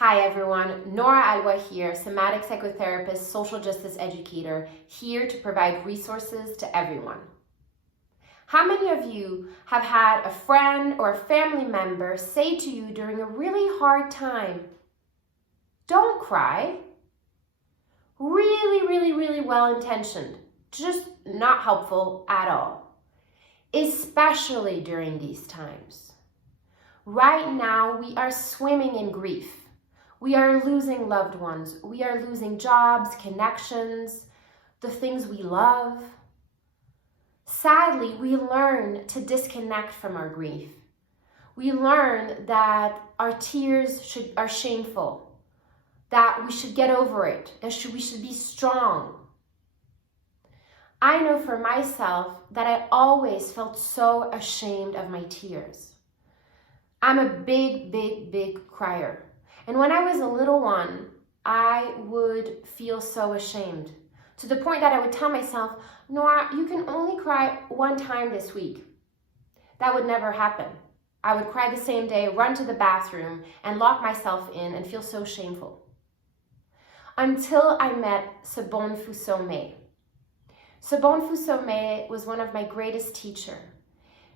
Hi everyone, Nora Alwa here, somatic psychotherapist, social justice educator, here to provide resources to everyone. How many of you have had a friend or a family member say to you during a really hard time, "Don't cry"? Really well-intentioned, just not helpful at all, especially during these times. Right now, we are swimming in grief. We are losing loved ones. We are losing jobs, connections, the things we love. Sadly, we learn to disconnect from our grief. We learn that our tears are shameful, that we should get over it, that we should be strong. I know for myself that I always felt so ashamed of my tears. I'm a big crier. And when I was a little one, I would feel so ashamed to the point that I would tell myself, "Nora, you can only cry one time this week." That would never happen. I would cry the same day, run to the bathroom, and lock myself in and feel so shameful. Until I met Sebon Fusome. Sebon Fusome was one of my greatest teachers.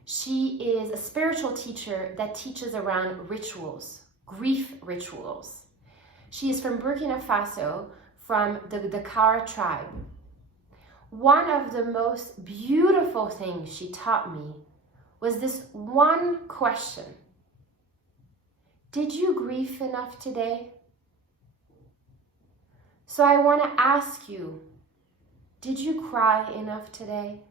She is a spiritual teacher that teaches around rituals. Grief rituals. She is from Burkina Faso, from the Dakar tribe. One of the most beautiful things she taught me was this one question: did you grieve enough today? So I want to ask you, did you cry enough today?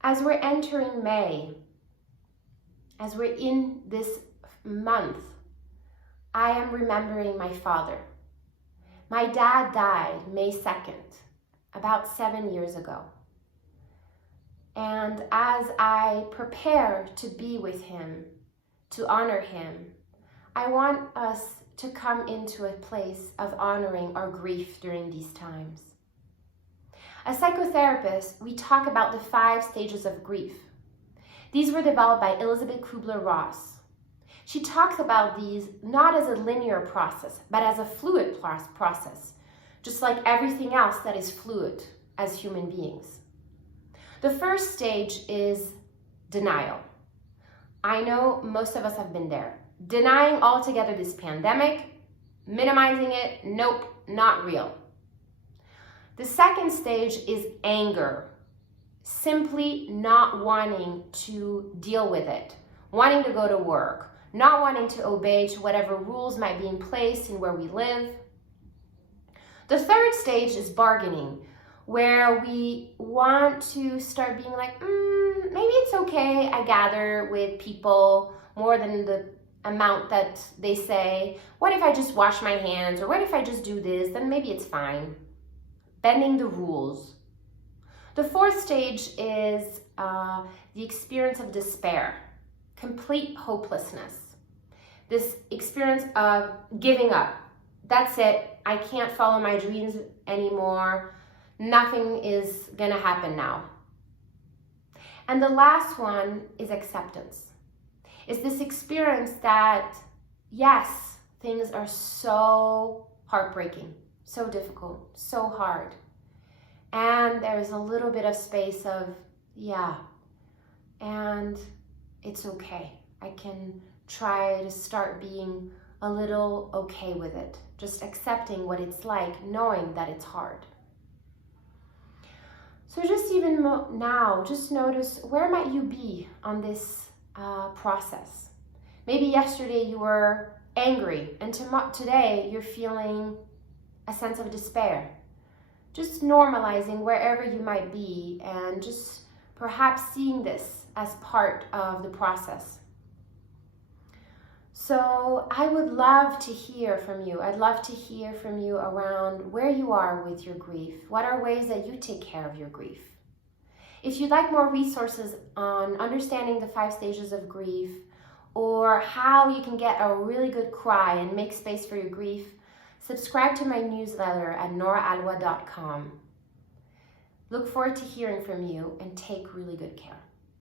As we're entering May, as we're in this month, I am remembering my father. My dad died May 2nd, about 7 years ago. And as I prepare to be with him, to honor him, I want us to come into a place of honoring our grief during these times. As psychotherapists, we talk about the 5 stages of grief. These were developed by Elisabeth Kübler Ross. She talks about these not as a linear process, but as a fluid process, just like everything else that is fluid as human beings. The first stage is denial. I know most of us have been there. Denying altogether this pandemic, minimizing it, nope, not real. The second stage is anger. Simply not wanting to deal with it, wanting to go to work, not wanting to obey to whatever rules might be in place in where we live. The third stage is bargaining, where we want to start being like, maybe it's okay, I gather with people more than the amount that they say. What if I just wash my hands? Or what if I just do this? Then maybe it's fine. Bending the rules. The fourth stage is the experience of despair, complete hopelessness. This experience of giving up. That's it. I can't follow my dreams anymore. Nothing is going to happen now. And the last one is acceptance. It's this experience that, yes, things are so heartbreaking, so difficult, so hard. And there's a little bit of space of, yeah, and it's okay. I can try to start being a little okay with it, just accepting what it's like, knowing that it's hard. So just even now, just notice, where might you be on this process? Maybe yesterday you were angry, and today you're feeling a sense of despair. Just normalizing wherever you might be and just perhaps seeing this as part of the process. So I would love to hear from you. I'd love to hear from you around where you are with your grief. What are ways that you take care of your grief? If you'd like more resources on understanding the 5 stages of grief, or how you can get a really good cry and make space for your grief, subscribe to my newsletter at noraalwa.com. Look forward to hearing from you, and take really good care.